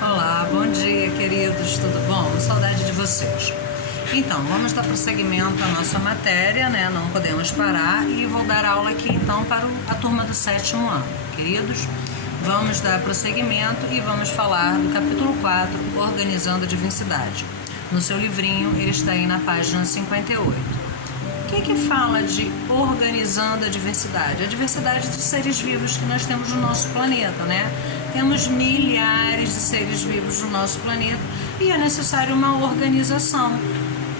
Olá, bom dia, queridos, tudo bom? Saudade de vocês. Então, vamos dar prosseguimento à nossa matéria, né? Não podemos parar e vou dar aula aqui então para a turma do 7º ano. Queridos, vamos dar prosseguimento e vamos falar do capítulo 4, Organizando a Diversidade. No seu livrinho, ele está aí na página 58. O que fala de organizando a diversidade? A diversidade de seres vivos que nós temos no nosso planeta, né? Temos milhares de seres vivos no nosso planeta e é necessário uma organização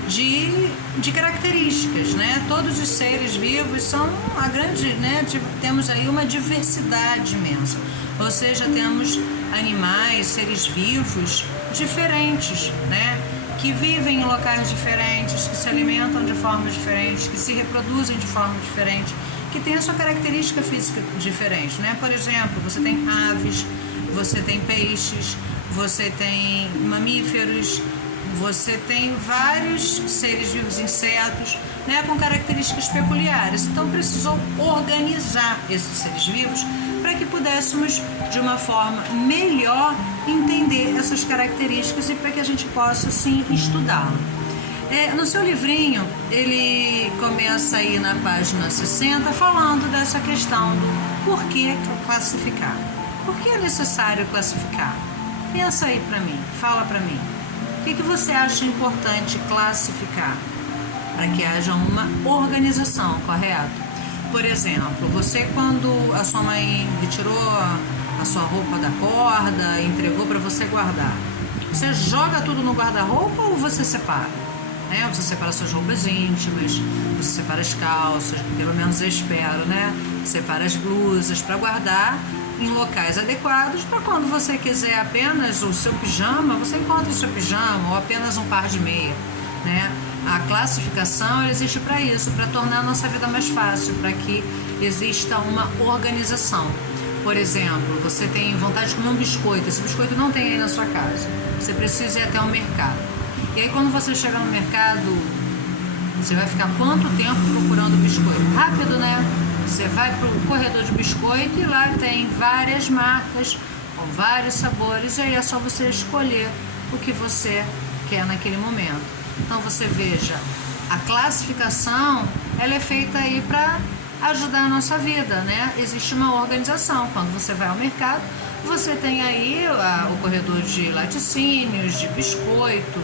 de características, né? Todos os seres vivos são a grande, né? Temos aí uma diversidade imensa, ou seja, temos animais, seres vivos diferentes, né? Que vivem em locais diferentes, que se alimentam de formas diferentes, que se reproduzem de forma diferente, que têm a sua característica física diferente, né? Por exemplo, você tem aves, você tem peixes, você tem mamíferos, você tem vários seres vivos, insetos, né, com características peculiares. Então precisou organizar esses seres vivos para que pudéssemos, de uma forma melhor, entender essas características e para que a gente possa, sim, estudá-lo. No seu livrinho, ele começa aí na página 60 falando dessa questão do porquê classificar. Por que é necessário classificar? Pensa aí para mim, fala para mim. O que você acha importante classificar para que haja uma organização, correto? Por exemplo, você quando a sua mãe retirou a sua roupa da corda, entregou para você guardar, você joga tudo no guarda-roupa ou você separa? Né? Você separa suas roupas íntimas, você separa as calças, pelo menos eu espero, né? Separa as blusas para guardar em locais adequados para quando você quiser apenas o seu pijama, você encontra o seu pijama ou apenas um par de meia, né? A classificação existe para isso, para tornar a nossa vida mais fácil, para que exista uma organização. Por exemplo, você tem vontade de comer um biscoito, esse biscoito não tem aí na sua casa, você precisa ir até o mercado. E aí quando você chegar no mercado, você vai ficar quanto tempo procurando o biscoito? Rápido, né? Você vai para o corredor de biscoito e lá tem várias marcas, com vários sabores, e aí é só você escolher o que você quer naquele momento. Então você veja, a classificação ela é feita aí para ajudar a nossa vida, né? Existe uma organização. Quando você vai ao mercado, você tem aí o corredor de laticínios, de biscoito,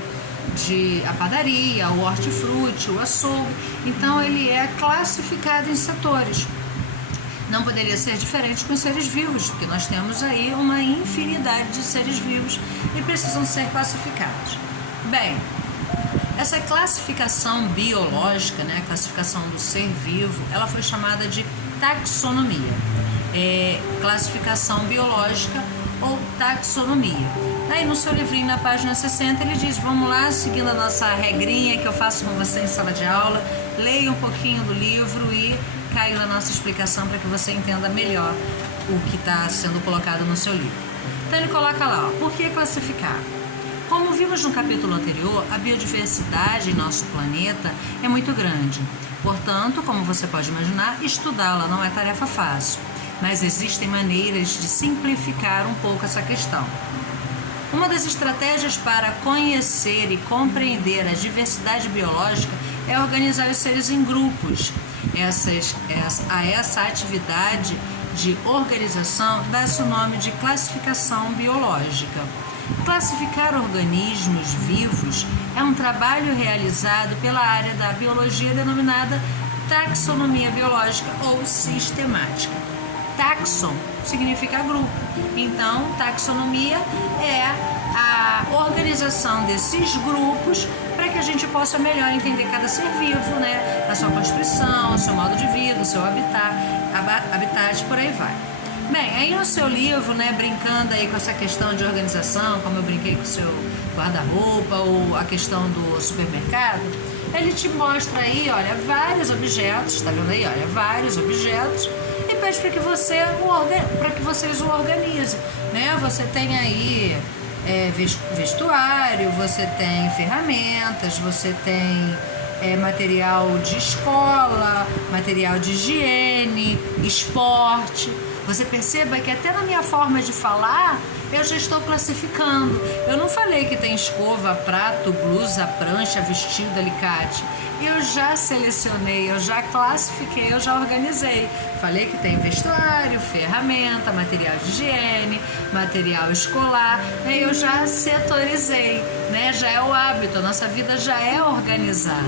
a padaria, o hortifruti, o açougue. Então ele é classificado em setores. Não poderia ser diferente com os seres vivos, porque nós temos aí uma infinidade de seres vivos e precisam ser classificados. Bem, essa classificação biológica, né, a classificação do ser vivo, ela foi chamada de taxonomia. Classificação biológica ou taxonomia. Aí no seu livrinho, na página 60, ele diz, vamos lá, seguindo a nossa regrinha que eu faço com você em sala de aula, leia um pouquinho do livro e caia na nossa explicação para que você entenda melhor o que está sendo colocado no seu livro. Então ele coloca lá, por que classificar? Como vimos no capítulo anterior, a biodiversidade em nosso planeta é muito grande. Portanto, como você pode imaginar, estudá-la não é tarefa fácil. Mas existem maneiras de simplificar um pouco essa questão. Uma das estratégias para conhecer e compreender a diversidade biológica é organizar os seres em grupos. A essa atividade de organização dá-se o nome de classificação biológica. Classificar organismos vivos é um trabalho realizado pela área da biologia denominada taxonomia biológica ou sistemática. Taxon significa grupo, então taxonomia é a organização desses grupos para que a gente possa melhor entender cada ser vivo, né? A sua constituição, o seu modo de vida, o seu habitat, por aí vai. Bem, aí no seu livro, né, brincando aí com essa questão de organização, como eu brinquei com o seu guarda-roupa ou a questão do supermercado, ele te mostra aí, olha, vários objetos, tá vendo aí, olha, vários objetos, e pede para que vocês o organizem, né? Você tem aí vestuário, você tem ferramentas, você tem material de escola, material de higiene, esporte. Você perceba que até na minha forma de falar, eu já estou classificando. Eu não falei que tem escova, prato, blusa, prancha, vestido, alicate. Eu já selecionei, eu já classifiquei, eu já organizei. Falei que tem vestuário, ferramenta, material de higiene, material escolar. Eu já setorizei, né? Já é o hábito, a nossa vida já é organizada,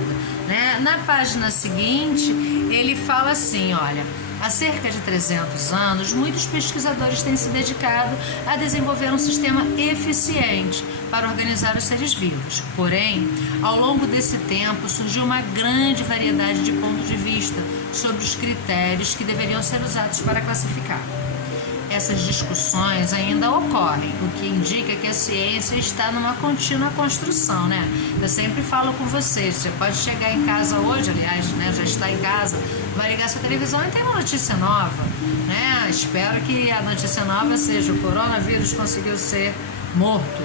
né? Na página seguinte, ele fala assim, olha... Há cerca de 300 anos, muitos pesquisadores têm se dedicado a desenvolver um sistema eficiente para organizar os seres vivos. Porém, ao longo desse tempo, surgiu uma grande variedade de pontos de vista sobre os critérios que deveriam ser usados para classificar. Essas discussões ainda ocorrem, o que indica que a ciência está numa contínua construção, né? Eu sempre falo com vocês, você pode chegar em casa hoje, aliás, né, já está em casa, vai ligar sua televisão e tem uma notícia nova, né? Espero que a notícia nova seja: o coronavírus conseguiu ser morto,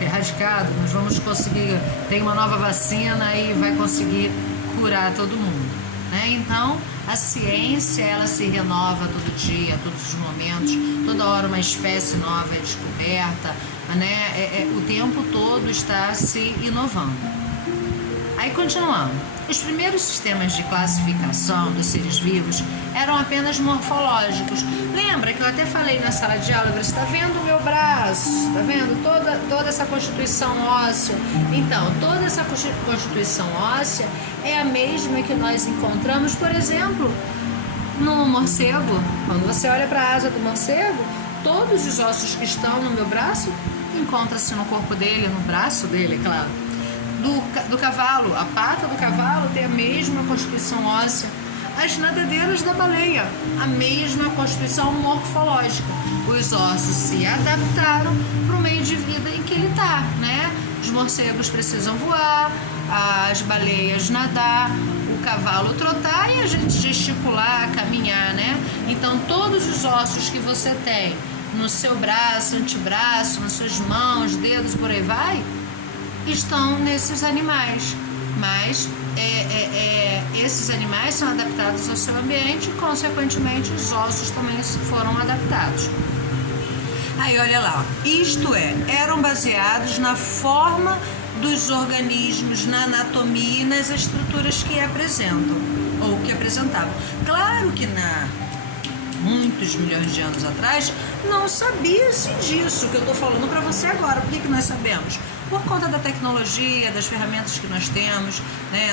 erradicado, nós vamos conseguir, tem uma nova vacina e vai conseguir curar todo mundo, né? Então, a ciência, ela se renova todo dia, todos os momentos, toda hora uma espécie nova é descoberta, né? O tempo todo está se inovando. Aí, continuando. Os primeiros sistemas de classificação dos seres vivos eram apenas morfológicos. Lembra que eu até falei na sala de aula, você está vendo o meu braço? Está vendo toda essa constituição óssea? Então, toda essa constituição óssea é a mesma que nós encontramos, por exemplo, no morcego. Quando você olha para a asa do morcego, todos os ossos que estão no meu braço encontram-se no corpo dele, no braço dele, é claro. Do cavalo, a pata do cavalo tem a mesma constituição óssea. As nadadeiras da baleia, a mesma constituição morfológica. Os ossos se adaptaram para o meio de vida em que ele está, né? Os morcegos precisam voar, as baleias nadar, o cavalo trotar e a gente gesticular, caminhar, né? Então, todos os ossos que você tem no seu braço, antebraço, nas suas mãos, dedos, por aí vai, estão nesses animais, mas esses animais são adaptados ao seu ambiente e, consequentemente, os ossos também foram adaptados. Aí, olha lá, isto é, eram baseados na forma dos organismos, na anatomia e nas estruturas que apresentam, ou que apresentavam. Claro que muitos milhões de anos atrás, não sabia-se disso que eu estou falando para você agora. Por que nós sabemos? Por conta da tecnologia, das ferramentas que nós temos, né?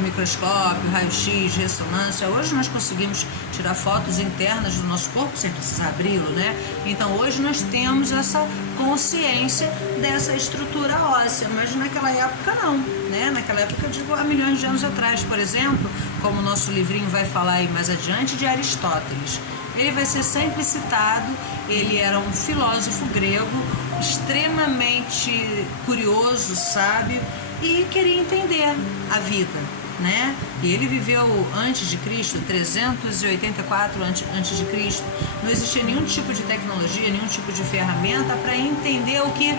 Microscópio, raio-x, ressonância. Hoje nós conseguimos tirar fotos internas do nosso corpo sem precisar abri-lo, né? Então hoje nós temos essa consciência dessa estrutura óssea, mas naquela época não, né? Naquela época, eu digo, há milhões de anos atrás, por exemplo, como o nosso livrinho vai falar aí mais adiante, de Aristóteles. Ele vai ser sempre citado, ele era um filósofo grego, extremamente curioso, sábio, e queria entender a vida, né? E ele viveu antes de Cristo, 384 antes de Cristo. Não existia nenhum tipo de tecnologia, nenhum tipo de ferramenta para entender o que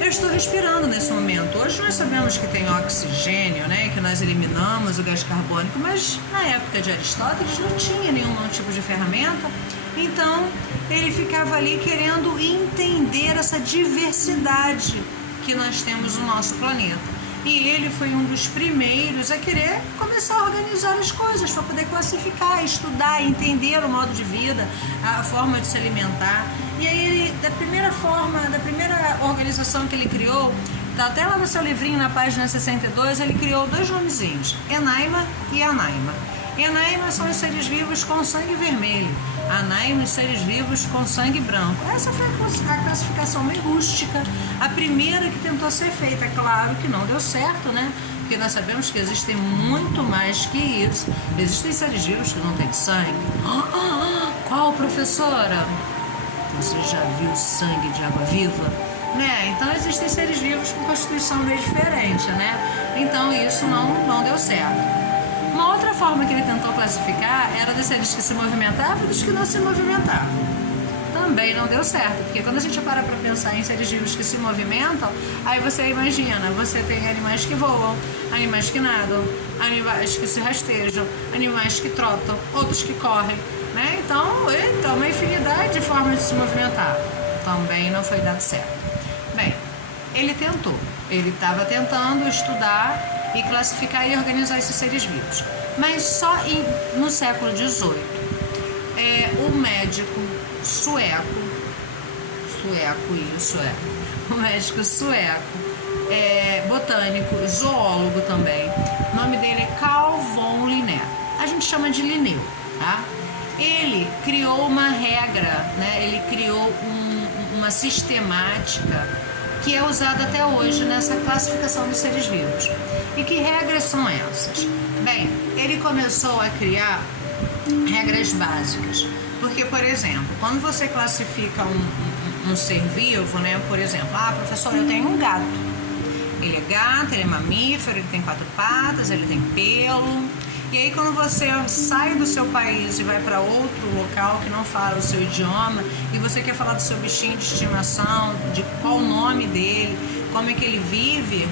eu estou respirando nesse momento. Hoje nós sabemos que tem oxigênio, né? Que nós eliminamos o gás carbônico, mas na época de Aristóteles não tinha nenhum tipo de ferramenta. Então ele ficava ali querendo entender essa diversidade que nós temos no nosso planeta. E ele foi um dos primeiros a querer começar a organizar as coisas para poder classificar, estudar, entender o modo de vida, a forma de se alimentar. E aí ele, da primeira organização que ele criou, tá até lá no seu livrinho, na página 62, ele criou dois nomezinhos, Enaima e Anaima. Enaima são os seres vivos com sangue vermelho, Anaima os seres vivos com sangue branco. Essa foi a classificação meio rústica, a primeira que tentou ser feita. Claro que não deu certo, né? Porque nós sabemos que existem muito mais que isso. Existem seres vivos que não têm sangue. Qual, professora? Você já viu sangue de água viva? Né? Então existem seres vivos com constituição meio diferente, né? Então isso não deu certo. Uma outra forma que ele tentou classificar era dos seres que se movimentavam e dos que não se movimentavam. Também não deu certo, porque quando a gente para pensar em seres vivos que se movimentam, aí você imagina, você tem animais que voam, animais que nadam, animais que se rastejam, animais que trotam, outros que correm, né? né? Então, eita, uma infinidade de formas de se movimentar. Também não foi dado certo. Bem, ele tentou. Ele estava tentando estudar e classificar e organizar esses seres vivos. Mas só no século XVIII, o médico o médico sueco, botânico, zoólogo também, o nome dele é Carl von Linné, a gente chama de Linneu, tá? Ele criou uma regra, né? Ele criou uma sistemática que é usada até hoje nessa classificação dos seres vivos. E que regras são essas? Bem, ele começou a criar regras básicas, porque, por exemplo, quando você classifica um ser vivo, né? Por exemplo, professor, eu tenho um gato. Ele é gato, ele é mamífero, ele tem 4 patas, ele tem pelo. E aí, quando você sai do seu país e vai para outro local que não fala o seu idioma e você quer falar do seu bichinho de estimação, de qual o nome dele, como é que ele vive,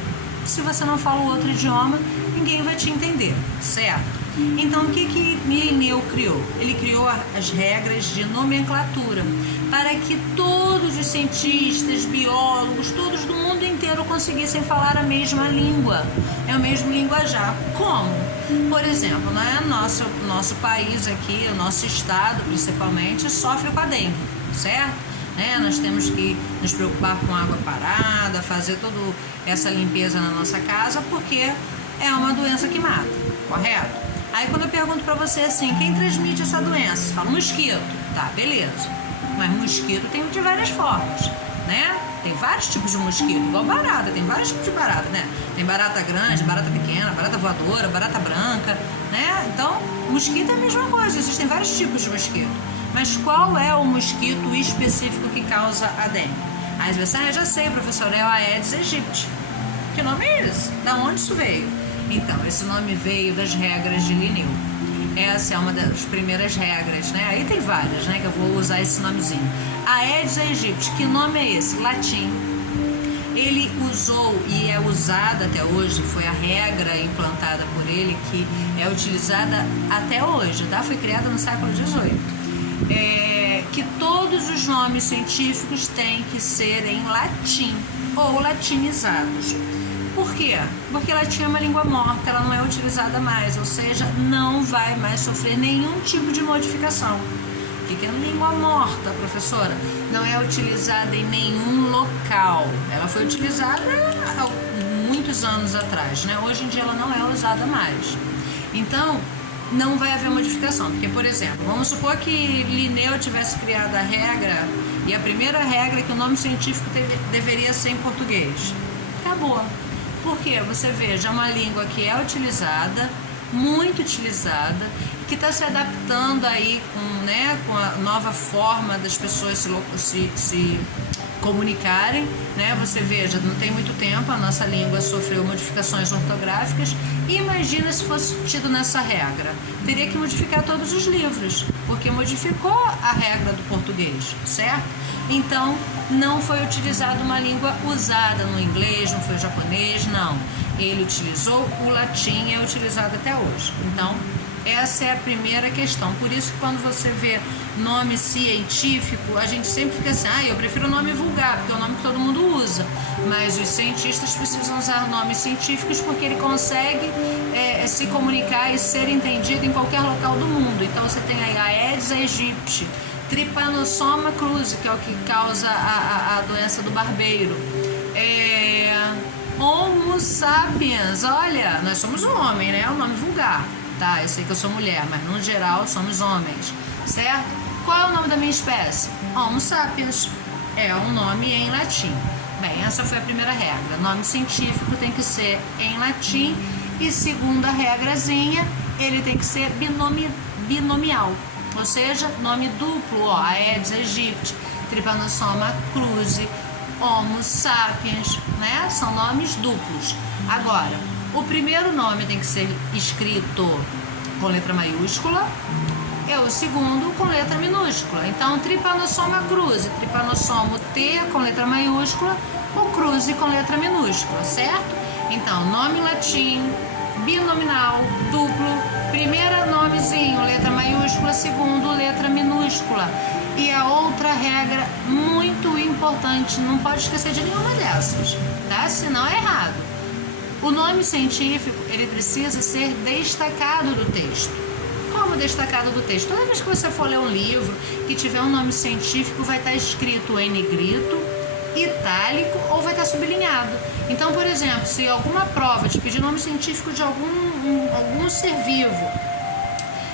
se você não fala o outro idioma, ninguém vai te entender, certo? Então, o que Linneu criou? Ele criou as regras de nomenclatura para que todos os cientistas, biólogos, todos do mundo inteiro conseguissem falar a mesma língua, o mesmo linguajar. Como? Por exemplo, né, nosso país aqui, o nosso estado principalmente, sofre com a dengue, certo? Nós temos que nos preocupar com água parada, fazer toda essa limpeza na nossa casa, porque é uma doença que mata, correto? Aí quando eu pergunto pra você assim, quem transmite essa doença? Você fala mosquito, tá, beleza. Mas mosquito tem de várias formas, né? Tem vários tipos de mosquito, igual barata, tem vários tipos de barata, né? Tem barata grande, barata pequena, barata voadora, barata branca, né? Então, mosquito é a mesma coisa, existem vários tipos de mosquito. Mas qual é o mosquito específico que causa a dengue? Aí você já sei, professor, é o Aedes aegypti. Que nome é esse? Da onde isso veio? Então, esse nome veio das regras de Linneu. Essa é uma das primeiras regras, né? Aí tem várias, né? Que eu vou usar esse nomezinho. Aedes aegypti, que nome é esse? Latim. Ele usou e é usada até hoje, foi a regra implantada por ele, que é utilizada até hoje, tá? Foi criada no século XVIII. Que todos os nomes científicos têm que ser em latim ou latinizados. Por quê? Porque latim é uma língua morta, ela não é utilizada mais, ou seja, não vai mais sofrer nenhum tipo de modificação. O que é língua morta, professora? Não é utilizada em nenhum local. Ela foi utilizada há muitos anos atrás, né? Hoje em dia ela não é usada mais. Então, não vai haver modificação, porque, por exemplo, vamos supor que Linneu tivesse criado a regra, e a primeira regra é que o nome científico deveria ser em português. Acabou. Por quê? Você veja, é uma língua que é utilizada, muito utilizada, que está se adaptando aí com a nova forma das pessoas se comunicarem, né? Você veja, não tem muito tempo, a nossa língua sofreu modificações ortográficas, e imagina se fosse tido nessa regra. Teria que modificar todos os livros, porque modificou a regra do português, certo? Então, não foi utilizada uma língua usada no inglês, não foi o japonês, não. Ele utilizou o latim, é utilizado até hoje. Então, essa é a primeira questão. Por isso que quando você vê nome científico, a gente sempre fica assim, eu prefiro o nome vulgar, porque é o nome que todo mundo usa. Mas os cientistas precisam usar nomes científicos porque ele consegue se comunicar e ser entendido em qualquer local do mundo. Então você tem aí Aedes aegypti, Trypanosoma cruzi, que é o que causa a doença do barbeiro. Homo sapiens, olha, nós somos um homem, né? É um nome vulgar. Tá, eu sei que eu sou mulher, mas no geral somos homens, certo? Qual é o nome da minha espécie? Homo sapiens. É um nome em latim. Bem, essa foi a primeira regra. Nome científico tem que ser em latim. E segunda regrazinha, ele tem que ser binomial. Ou seja, nome duplo, Aedes aegypti, Trypanosoma cruzi, Homo sapiens, né? São nomes duplos. Agora, o primeiro nome tem que ser escrito com letra maiúscula e o segundo com letra minúscula. Então, Trypanosoma cruzi, Trypanosoma T com letra maiúscula, o cruzi com letra minúscula, certo? Então, nome latim, binominal, duplo, primeira nomezinho, letra maiúscula, segundo, letra minúscula. E a outra regra muito importante, não pode esquecer de nenhuma dessas, tá? Senão é errado. O nome científico, ele precisa ser destacado do texto. Como destacado do texto? Toda vez que você for ler um livro que tiver um nome científico, vai estar escrito em negrito, itálico ou vai estar sublinhado. Então, por exemplo, se alguma prova te pedir nome científico de algum ser vivo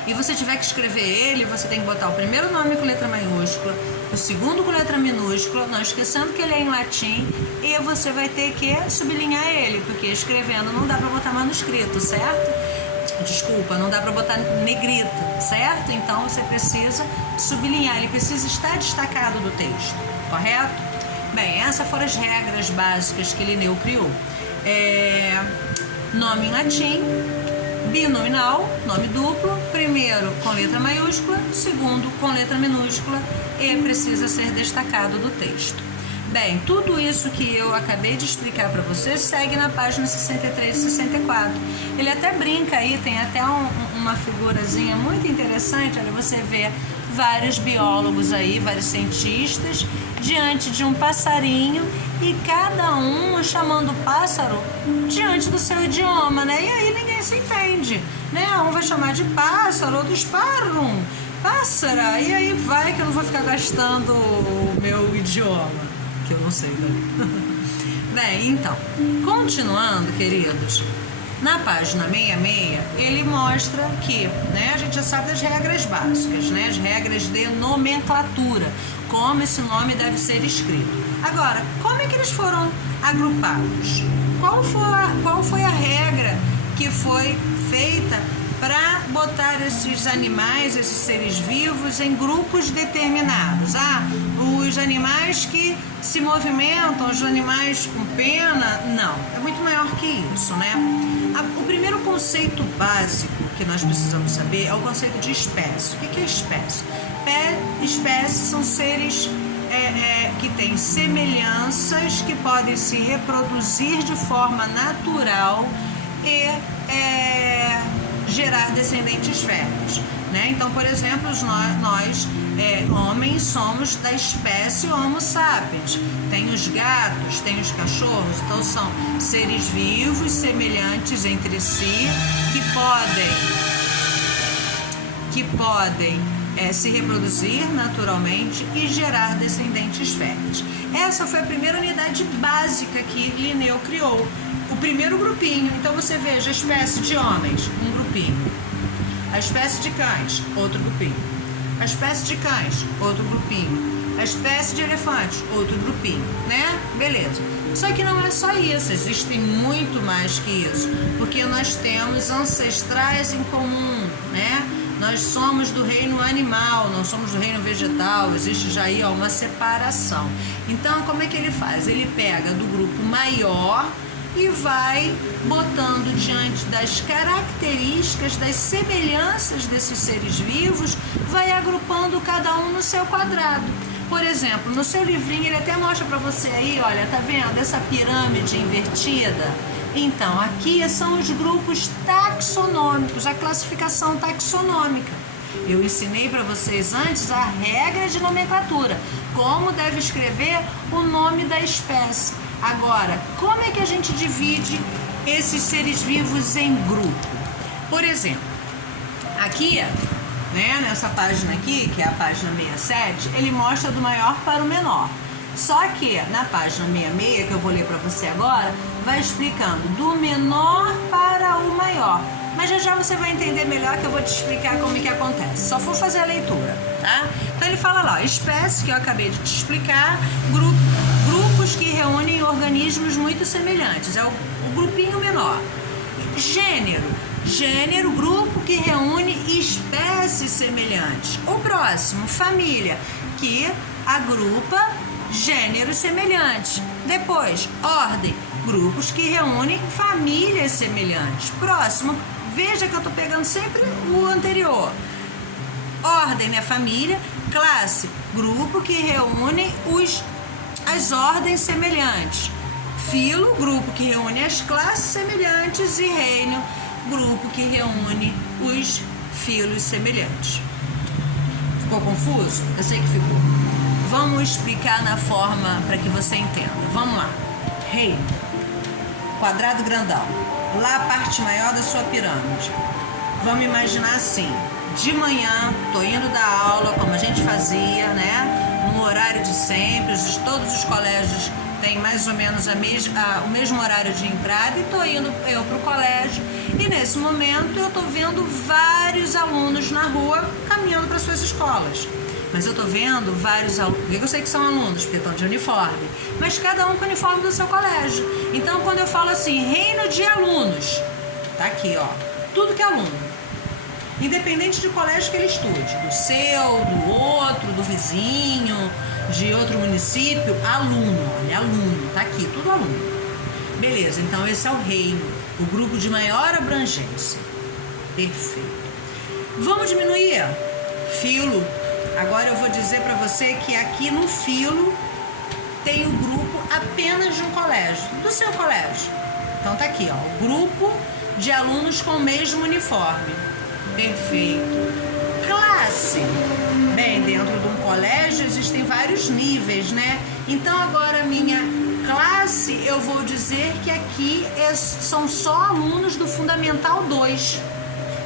e você tiver que escrever ele, você tem que botar o primeiro nome com letra maiúscula, o segundo com letra minúscula, não esquecendo que ele é em latim, e você vai ter que sublinhar ele, porque escrevendo não dá para botar manuscrito, certo? Desculpa, não dá para botar negrito, certo? Então você precisa sublinhar, ele precisa estar destacado do texto, correto? Bem, essas foram as regras básicas que Linneu criou. Nome em latim, binominal, nome duplo, primeiro com letra maiúscula, segundo com letra minúscula e precisa ser destacado do texto. Bem, tudo isso que eu acabei de explicar para você segue na página 63 e 64. Ele até brinca aí, tem até uma figurazinha muito interessante, olha, você vê vários biólogos aí, vários cientistas, diante de um passarinho e cada um chamando o pássaro diante do seu idioma, né? E aí ninguém se entende, né? Um vai chamar de pássaro, outros parum, pássara, e aí vai que eu não vou ficar gastando o meu idioma, que eu não sei, né? Bem, então, continuando, queridos, na página 66, ele mostra que, né, a gente já sabe das regras básicas, né, as regras de nomenclatura, como esse nome deve ser escrito. Agora, como é que eles foram agrupados? Qual foi a regra que foi feita para botar esses animais, esses seres vivos em grupos determinados? Os animais que se movimentam, os animais com pena? Não, é muito maior que isso, né? O primeiro conceito básico que nós precisamos saber é o conceito de espécie. O que é espécie? Espécies são seres que têm semelhanças, que podem se reproduzir de forma natural e gerar descendentes férteis, né? Então, por exemplo, nós homens somos da espécie Homo sapiens. Tem os gatos, tem os cachorros, então são seres vivos, semelhantes entre si, que podem se reproduzir naturalmente e gerar descendentes férteis. Essa foi a primeira unidade básica que Linneu criou, o primeiro grupinho. Então você veja, a espécie de homens, um grupinho, a espécie de cães, outro grupinho, a espécie de cães, outro grupinho, a espécie de elefantes, outro grupinho, né? Beleza. Só que não é só isso, existem muito mais que isso, porque nós temos ancestrais em comum, né? Nós somos do reino animal, não somos do reino vegetal, existe já aí uma separação. Então, como é que ele faz? Ele pega do grupo maior e vai botando diante das características, das semelhanças desses seres vivos, vai agrupando cada um no seu quadrado. Por exemplo, no seu livrinho ele até mostra para você aí, olha, tá vendo essa pirâmide invertida? Então, aqui são os grupos taxonômicos, a classificação taxonômica. Eu ensinei para vocês antes a regra de nomenclatura, como deve escrever o nome da espécie. Agora, como é que a gente divide esses seres vivos em grupo? Por exemplo, aqui, né, nessa página aqui, que é a página 67, ele mostra do maior para o menor. Só que na página 66, que eu vou ler para você agora, vai explicando do menor para o maior. Mas já você vai entender melhor, que eu vou te explicar como é que acontece. Só for fazer a leitura, tá? Então ele fala lá, espécie, que eu acabei de te explicar, grupos que reúnem organismos muito semelhantes, é o grupinho menor. Gênero, grupo que reúne espécies semelhantes. O próximo, família, que agrupa gêneros semelhantes. Depois, ordem, grupos que reúnem famílias semelhantes. Próximo, veja que eu estou pegando sempre o anterior. Ordem, né? Família. Classe, grupo que reúne as ordens semelhantes. Filo, grupo que reúne as classes semelhantes. E reino, grupo que reúne os filos semelhantes. Ficou confuso? Eu sei que ficou. Vamos explicar na forma para que você entenda. Vamos lá. Reino, quadrado grandão, lá a parte maior da sua pirâmide. Vamos imaginar assim, de manhã, tô indo dar aula, como a gente fazia, né? No horário de sempre, todos os colégios têm mais ou menos o mesmo horário de entrada, e tô indo eu pro colégio, e nesse momento eu tô vendo vários alunos na rua caminhando para suas escolas. Mas eu tô vendo vários alunos, porque eu sei que são alunos, porque estão de uniforme, mas cada um com o uniforme do seu colégio. Então, quando eu falo assim, reino de alunos, tá aqui, ó, tudo que é aluno. Independente de colégio que ele estude, do seu, do outro, do vizinho, de outro município, aluno, olha, aluno, tá aqui, tudo aluno. Beleza, então esse é o reino, o grupo de maior abrangência. Perfeito. Vamos diminuir? Filo. Agora eu vou dizer para você que aqui no filo tem o grupo apenas de um colégio, do seu colégio. Então tá aqui, ó, o grupo de alunos com o mesmo uniforme. Perfeito. Classe. Bem, dentro de um colégio existem vários níveis, né? Então agora minha classe, eu vou dizer que aqui são só alunos do Fundamental 2.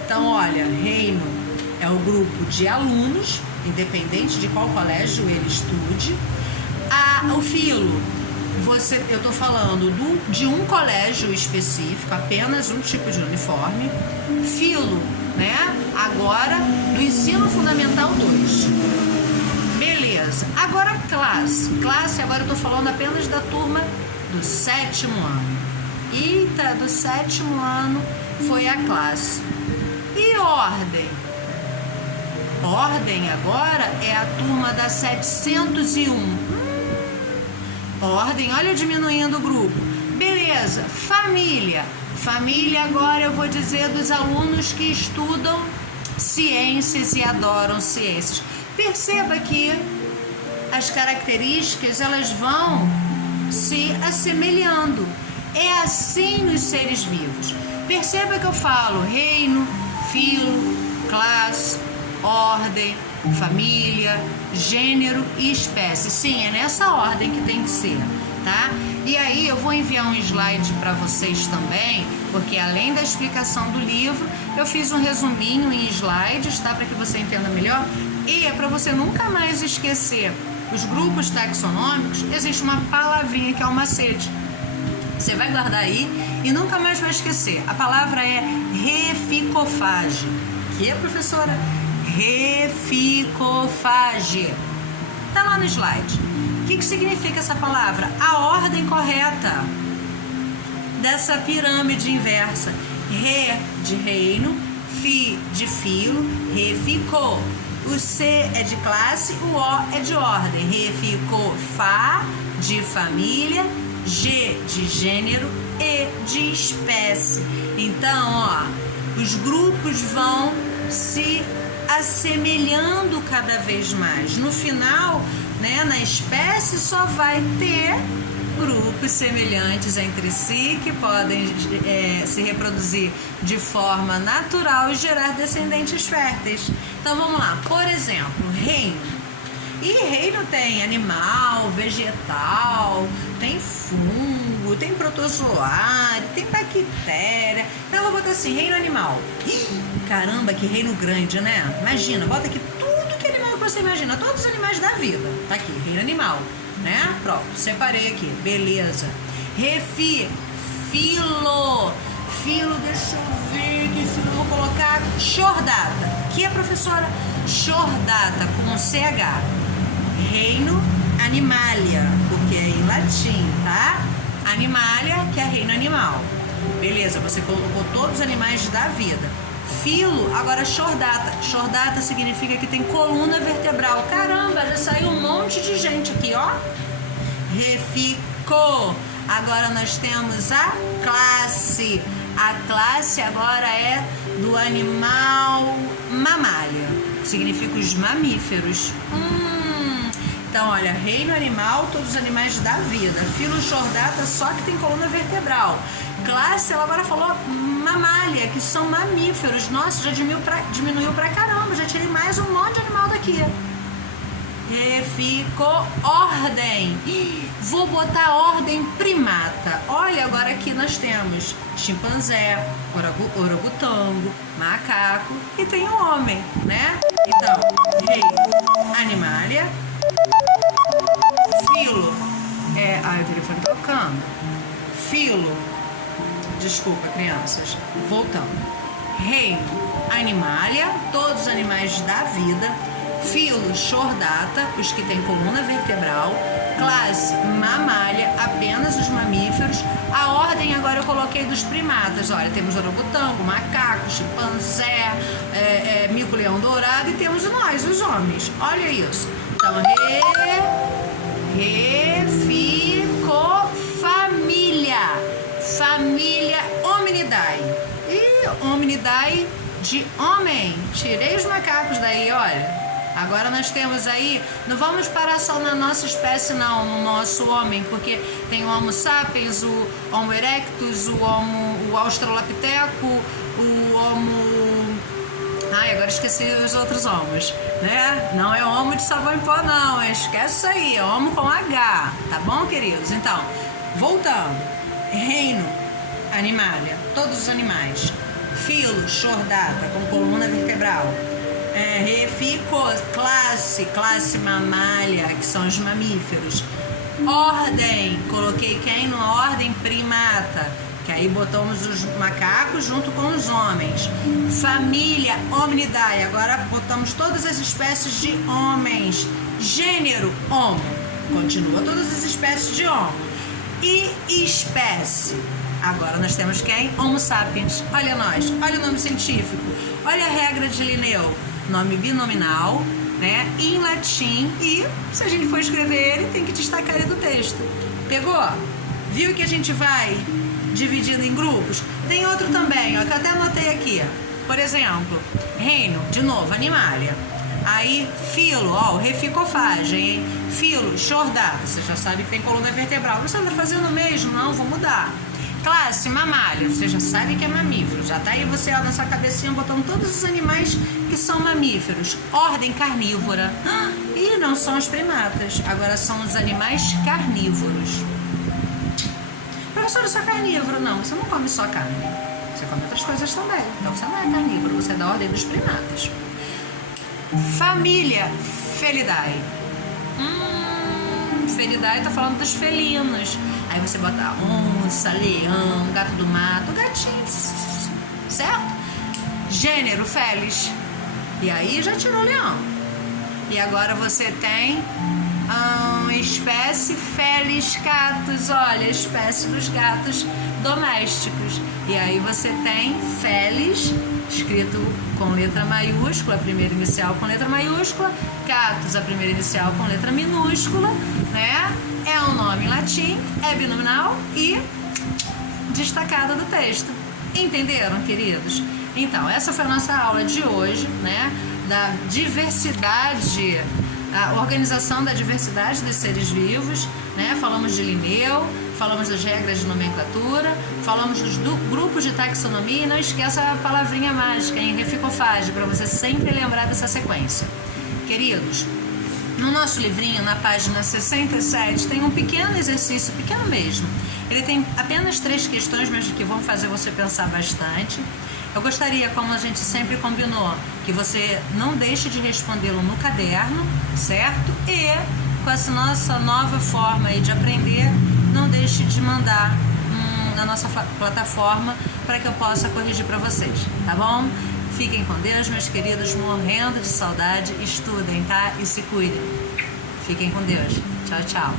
Então, olha, reino é o grupo de alunos, independente de qual colégio ele estude. O filo, eu estou falando de um colégio específico, apenas um tipo de uniforme. Filo, né? Agora, do ensino fundamental 2. Beleza. Agora, classe. Classe, agora eu estou falando apenas da turma do 7º ano. Eita, do 7º ano foi a classe. E ordem? Ordem agora é a turma da 701. Ordem, olha eu diminuindo o grupo. Beleza, família. Família agora eu vou dizer dos alunos que estudam ciências e adoram ciências. Perceba que as características elas vão se assemelhando. É assim os seres vivos. Perceba que eu falo reino, filo, classe, ordem, família, gênero e espécie. Sim, é nessa ordem que tem que ser, tá? E aí eu vou enviar um slide para vocês também, porque além da explicação do livro, eu fiz um resuminho em slides, tá? Para que você entenda melhor. E é para você nunca mais esquecer os grupos taxonômicos, existe uma palavrinha que é o macete. Você vai guardar aí e nunca mais vai esquecer. A palavra é reficofage. Que é, professora? Reficofage. Tá lá no slide. O que significa essa palavra? A ordem correta dessa pirâmide inversa. Re de reino, fi de filo, reficou. O C é de classe, o O é de ordem. Reficou, fa de família, G de gênero, E de espécie. Então, ó, os grupos vão se assemelhando cada vez mais. No final, né, na espécie só vai ter grupos semelhantes entre si que podem se reproduzir de forma natural e gerar descendentes férteis. Então vamos lá, por exemplo, reino. E reino tem animal, vegetal, tem fungo, tem protozoário, tem bactéria. Então eu vou botar assim, reino animal. Caramba, que reino grande, né? Imagina, bota aqui tudo que animal que você imagina, todos os animais da vida. Tá aqui, reino animal, né? Pronto, separei aqui, beleza. Refi, filo. Filo, deixa eu ver que filo eu vou colocar. Chordata. Que é, professora? Chordata, com CH. Reino animalia, porque é em latim, tá? Animalia, que é reino animal. Beleza, você colocou todos os animais da vida. Filo, agora chordata. Chordata significa que tem coluna vertebral. Caramba, já saiu um monte de gente aqui, ó. Reficou. Agora nós temos a classe. A classe agora é do animal mamália. Significa os mamíferos. Então, olha, reino animal, todos os animais da vida. Filo chordata, só que tem coluna vertebral. Classe, ela agora falou mamália, que são mamíferos. Nossa, já diminuiu pra caramba, já tirei mais um monte de animal daqui. Ficou ordem. Vou botar ordem primata. Olha, agora aqui nós temos chimpanzé, orangotango, macaco e tem o homem, né? Então, reino animalia. Filo o telefone tocando. Filo, desculpa, crianças, voltando. Reino animalia, todos os animais da vida. Filo chordata, os que têm coluna vertebral. Classe mamália, apenas os mamíferos. A ordem agora eu coloquei dos primatas. Olha, temos orangotango, macaco, chimpanzé, mico-leão dourado e temos nós, os homens. Olha isso. Então, ficou família. Família Hominidae. E Hominidae de homem. Tirei os macacos daí, olha. Agora nós temos aí, não vamos parar só na nossa espécie não, no nosso homem, porque tem o Homo sapiens, o Homo erectus, o Australopiteco, o Homo... Ai, agora esqueci os outros homos, né? Não é Homo de sabão em pó não, esquece isso aí, é Homo com H, tá bom, queridos? Então, voltando, reino, animalia, todos os animais, filo, chordata, com coluna vertebral, classe mamália, que são os mamíferos. Ordem, coloquei quem? Na ordem primata, que aí botamos os macacos junto com os homens. Família Hominidae, agora botamos todas as espécies de homens. Gênero, Homo, continua todas as espécies de Homo. E espécie, agora nós temos quem? Homo sapiens. Olha nós, olha o nome científico, olha a regra de Linneu. Nome binominal, né, em latim, e se a gente for escrever ele, tem que destacar ele do texto. Pegou? Viu que a gente vai dividindo em grupos? Tem outro também, ó, que eu até anotei aqui. Por exemplo, reino, de novo, animalia. Aí, filo, ó, reficofagem, hein? Filo, chordata, você já sabe que tem coluna vertebral. Você anda fazendo o mesmo? Não, vou mudar. Classe mamália, você já sabe que é mamífero. Já tá aí você, ó, na sua cabecinha botando todos os animais que são mamíferos. Ordem carnívora. E não são os primatas, agora são os animais carnívoros. Professor, eu sou carnívoro. Não, você não come só carne. Você come outras coisas também. Então você não é carnívoro, você é da ordem dos primatas. Família Felidae. Felidae tá falando dos felinos. Aí você bota onça, leão, gato do mato, gatinho, certo? Gênero, Felis. E aí já tirou leão. E agora você tem espécie Felis catus, olha, espécie dos gatos domésticos. E aí você tem Felis, escrito com letra maiúscula, a primeira inicial com letra maiúscula, catus, a primeira inicial com letra minúscula, né? É um nome em latim, é binominal e destacada do texto. Entenderam, queridos? Então, essa foi a nossa aula de hoje, né? Da diversidade, a organização da diversidade dos seres vivos, né? Falamos de Linneu, falamos das regras de nomenclatura, falamos dos grupos de taxonomia e não esqueça a palavrinha mágica, em reficofage, para você sempre lembrar dessa sequência. Queridos, no nosso livrinho, na página 67, tem um pequeno exercício, pequeno mesmo. Ele tem apenas 3 questões, mas que vão fazer você pensar bastante. Eu gostaria, como a gente sempre combinou, que você não deixe de respondê-lo no caderno, certo? E com essa nossa nova forma aí de aprender, não deixe de mandar na nossa plataforma para que eu possa corrigir para vocês, tá bom? Fiquem com Deus, meus queridos, morrendo de saudade. Estudem, tá? E se cuidem. Fiquem com Deus. Tchau, tchau.